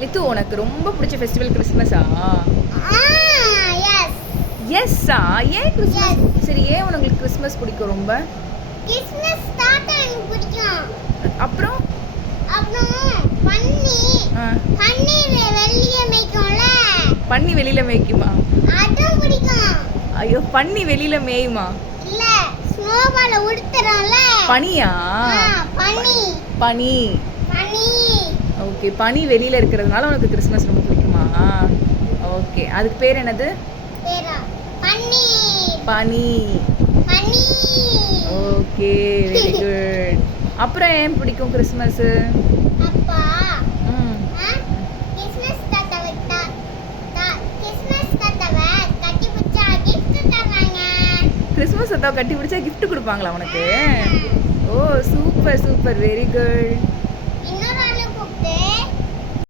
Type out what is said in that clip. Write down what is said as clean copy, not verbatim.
லித்து உனக்கு ரொம்ப பிடிச்ச ஃபெஸ்டிவல் கிறிஸ்மஸா? எஸ். எஸ்ஸா? ஏன் கிறிஸ்மஸ்? சரி, ஏன் உனக்கு கிறிஸ்மஸ் பிடிக்கும் ரொம்ப? கிறிஸ்மஸ் தாத்தா எனக்கு பிடிக்கும். அப்புறம் பன்னி வெளிய மேய்க்கும்ல. பன்னி வெளியில மேய்க்குமா? அதுவும் பிடிக்கும். ஐயோ, பன்னி வெளியில மேயுமா? இல்ல, ஸ்னோபால உடுத்துறோம்ல. பனியா? பனி. பனி. ஓகே, பனி வெளியில இருக்கிறதுனால உனக்கு கிறிஸ்மஸ் ரொம்ப பிடிக்குமா? ஓகே, அதுக்கு பேர் என்னது? பனி. பனி. Okay, very good. அப்புறம் ஏன் பிடிக்கும் கிறிஸ்மஸ்? அப்பா கிறிஸ்மஸ் தாத்தாவை கட்டி பிடிச்சா gift தராங்க. கிறிஸ்மஸ் தாத்தாவை கட்டி பிடிச்சா gift கொடுப்பாங்களா உனக்கு? ஓ, சூப்பர் சூப்பர், வெரி குட்.